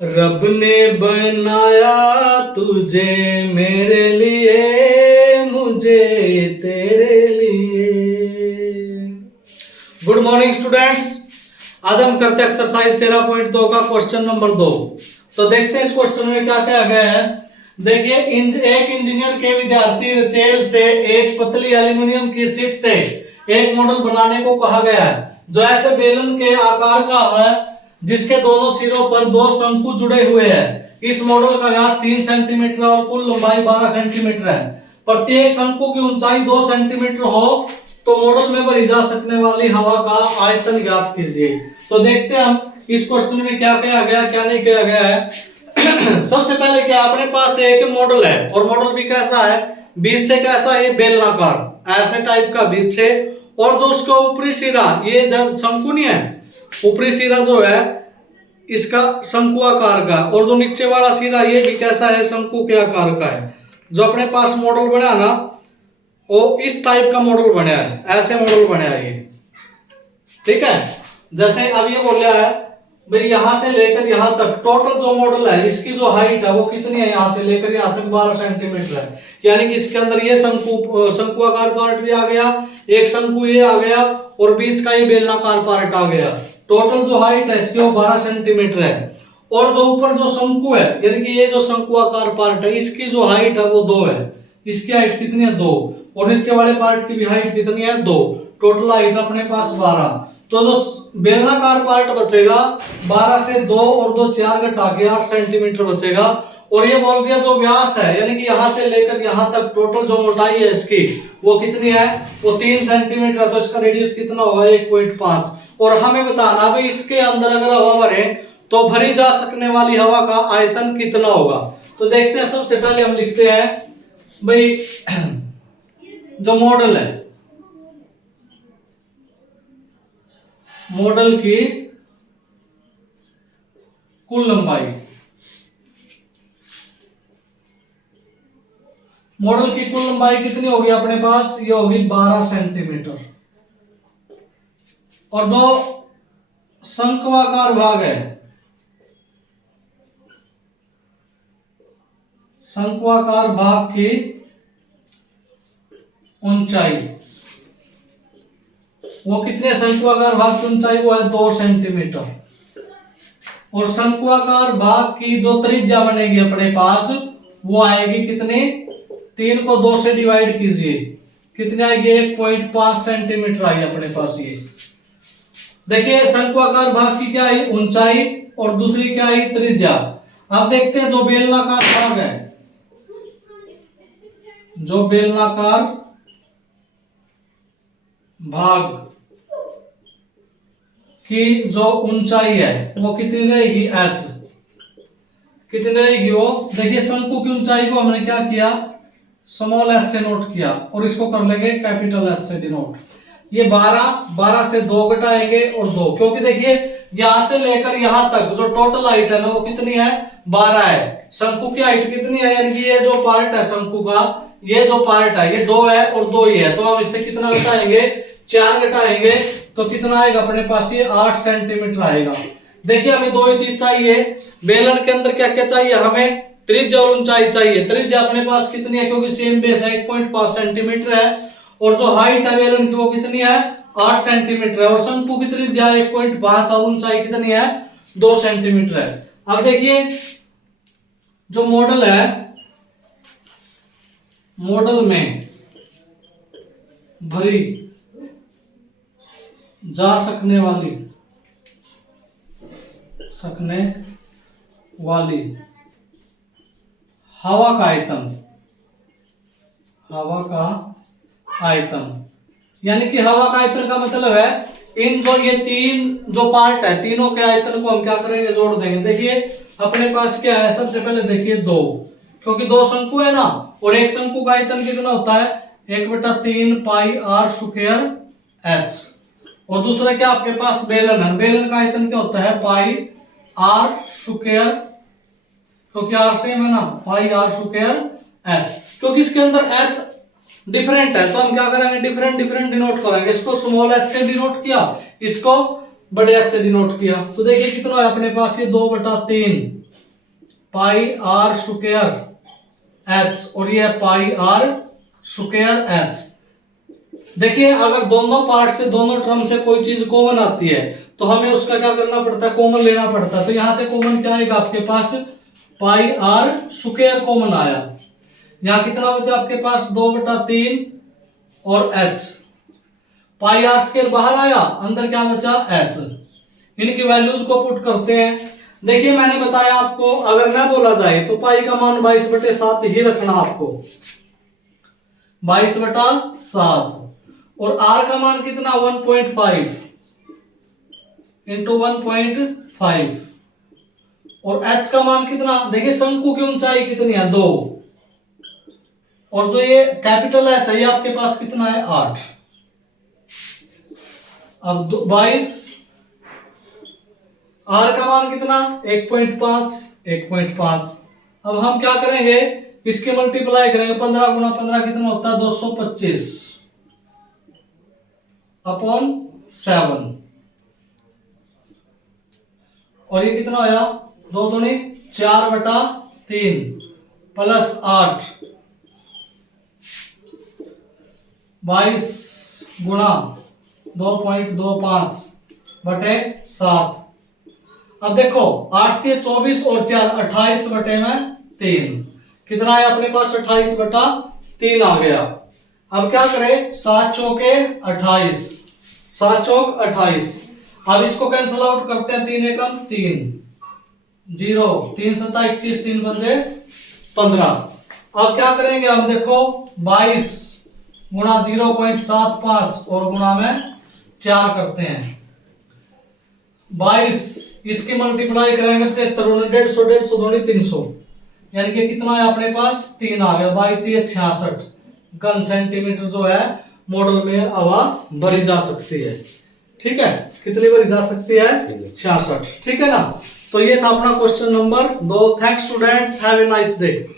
रब ने बनाया तुझे मेरे लिए, मुझे तेरे लिए। गुड मॉर्निंग स्टूडेंट्स, आज हम करते हैं एक्सरसाइज 13.2 का क्वेश्चन नंबर 2। तो देखते हैं इस क्वेश्चन में क्या क्या गया है। देखिए, एक इंजीनियर के विद्यार्थी रचेल से एक पतली एल्यूमिनियम की शीट से एक मॉडल बनाने को कहा गया है जो ऐसे बेलन के आकार का है जिसके दोनों सिरों पर दो शंकु जुड़े हुए हैं। इस मॉडल का व्यास 3 सेंटीमीटर और कुल लंबाई 12 सेंटीमीटर है। प्रत्येक शंकु की ऊंचाई 2 सेंटीमीटर हो तो मॉडल में भरी जा सकने वाली हवा का आयतन ज्ञात कीजिए। तो देखते हैं हम इस क्वेश्चन में क्या किया गया क्या नहीं किया गया है। सबसे पहले क्या, अपने पास एक मॉडल है और मॉडल भी कैसा है, बीच से कैसा है, बेलनाकार ऐसे टाइप का बीच से, और जो उसका ऊपरी सिरा ये शंकु नहीं है, ऊपरी सिरा जो है इसका शंकु आकार का, और जो नीचे वाला सिरा ये भी कैसा है, शंकु के आकार का है। जो अपने पास मॉडल बना ना वो इस टाइप का मॉडल बना है, ऐसे मॉडल बना है ये, ठीक है। जैसे अब ये बोल रहा है भाई यहां से लेकर यहां तक टोटल जो मॉडल है इसकी जो हाइट है वो कितनी है, यहां से लेकर यहां तक 12 सेंटीमीटर है। यानी कि इसके अंदर ये शंकु आकार पार्ट भी आ गया, एक शंकु ये आ गया और बीच का ये बेलनाकार पार्ट आ गया। टोटल जो हाइट है इसकी वो 12 सेंटीमीटर है। और जो ऊपर जो शंकु है यानी कि ये जो शंकु आकार पार्ट है इसकी जो हाइट है वो 2 है। इसकी हाइट कितनी है, 2, और नीचे वाले पार्ट की भी हाइट कितनी है, 2। टोटल हाइट अपने पास 12। तो जो बेलनाकार पार्ट बचेगा 12 से 2 और 2 4 घटा के 8 सेंटीमीटर बचेगा। और ये बोल दिया जो व्यास है यानी कि यहां से लेकर यहां तक टोटल जो मोटाई है इसकी वो कितनी है, वो 3 सेंटीमीटर है। तो इसका रेडियस कितना होगा, 1.5। और हमें बताना भाई इसके अंदर अगर हवा भरे तो भरी जा सकने वाली हवा का आयतन कितना होगा। तो देखते हैं, सबसे पहले हम लिखते हैं भाई जो मॉडल है, मॉडल की कुल लंबाई, मॉडल की कुल लंबाई कितनी होगी अपने पास, ये होगी 12 सेंटीमीटर। और जो शंक्वाकार भाग है, शंक्वाकार भाग की ऊंचाई वो कितने, शंक्वाकार भाग की ऊंचाई वो है 2 सेंटीमीटर। और शंक्वाकार भाग की जो त्रिज्या बनेगी अपने पास वो आएगी कितनी, 3 को 2 से डिवाइड कीजिए, कितनी आएगी, 1.5 सेंटीमीटर आई अपने पास। ये देखिए शंक्वाकार भाग की क्या आई, ऊंचाई, और दूसरी क्या आई, त्रिज्या। अब देखते हैं जो बेलनाकार भाग है, जो बेलनाकार भाग की जो ऊंचाई है वो कितनी रहेगी, h कितनी रहेगी वो। देखिए शंकु की ऊंचाई को हमने क्या किया, स्मॉल s से नोट किया और इसको कर लेंगे कैपिटल S से डिनोट। ये 12 से 2 घटाएंगे और 2, क्योंकि देखिए यहां से लेकर यहां तक जो टोटल हाइट है ना वो कितनी है, 12 है। शंकु की हाइट कितनी है, यानी कि ये जो पार्ट है शंकु का, ये जो पार्ट है ये 2 है और 2 ही है। तो हम इससे कितना घटाएंगे, 4 घटाएंगे तो कितना आएगा अपने पास, ये 8 सेंटीमीटर आएगा। देखिए हमें 2 ही चीज चाहिए, बेलन के अंदर क्या क्या चाहिए, हमें त्रिज्या और ऊंचाई चाहिए। त्रिज्या अपने पास कितनी है, क्योंकि सेम बेस है 1.5 सेंटीमीटर है, और जो हाइट है बेलन की वो कितनी है, 8 सेंटीमीटर है। और शंकु की त्रिज्या 1.5 और ऊंचाई कितनी है, 2 सेंटीमीटर है। अब देखिए जो मॉडल है, मॉडल में भरी जा सकने वाली हवा का आयतन, हवा का आयतन, यानी कि हवा का आयतन का मतलब है इन जो ये 3 जो पार्ट है तीनों के आयतन को हम क्या करेंगे, जोड़ देंगे। देखिए अपने पास क्या है, सबसे पहले देखिए 2, क्योंकि 2 शंकु है ना, और एक शंकु का आयतन कितना होता है, 1/3 पाई r स्क्वायर h। और दूसरा क्या आपके पास बेलन है, बेलन का आयतन क्या होता है, पाई r स्क्वायर, क्योंकि r सेम है ना, पाई r स्क्वायर h। क्योंकि इसके अंदर h डिफरेंट है तो हम क्या करेंगे, डिफरेंट डिनोट करेंगे। इसको स्मॉल h से डिनोट किया, इसको बड़े h से डिनोट किया। तो देखिए कितना है अपने पास, ये 2/3 पाई आर स्क्वायर एच और ये पाई आर स्क्वायर एच। देखिए अगर दोनों पार्ट से दोनों टर्म से कोई चीज कॉमन आती है तो हमें उसका क्या करना पड़ता है, कॉमन लेना पड़ता है। तो यहां से कॉमन क्या आएगा आपके पास, पाई आर स्क्वायर कॉमन आया। यहां कितना बचा आपके पास, 2/3 और एच। पाई आर स्क्वायर बाहर आया, अंदर क्या बचा, एच। इनकी वैल्यूज को पुट करते हैं। देखिए मैंने बताया आपको अगर न बोला जाए तो पाई का मान 22/7 ही रखना आपको, 22/7। और आर का मान कितना, 1.5 इंटू 1.5। और एच का मान कितना, देखिए शंकु की ऊंचाई कितनी है, 2। और जो ये कैपिटल एच है ये आपके पास कितना है, 8। अब 22, आर का मान कितना, 1.5। अब हम क्या करेंगे, इसके मल्टीप्लाई करेंगे, 15 गुना 15 कितना होता है, 225 अपॉन 7। और ये कितना आया, 2 दूनी 4/3 प्लस 8, 22 गुना 2.25/7। अब देखो 8 3 24 और 4 28/3 कितना है अपने पास, 28/3 आ गया। अब क्या करें, 7 चौके 28, 7 चौक 28। अब इसको कैंसिल आउट करते हैं, 3 एकम 3, 0 3 7 21, 3 पंजे 15। अब क्या करेंगे हम, देखो 22 गुणा 0.75 और गुणा में 4 करते हैं, 22 इसकी मल्टीप्लाई करेंगे 75, 150 150 दूनी 300, यानी कि कितना है अपने पास, 3 आ गया। 22 66 घन सेंटीमीटर जो है मॉडल में हवा भरी जा सकती है। ठीक है, कितनी भरी जा सकती है, 66। ठीक है ना। तो ये था अपना question number 2। Thanks students, have a nice day.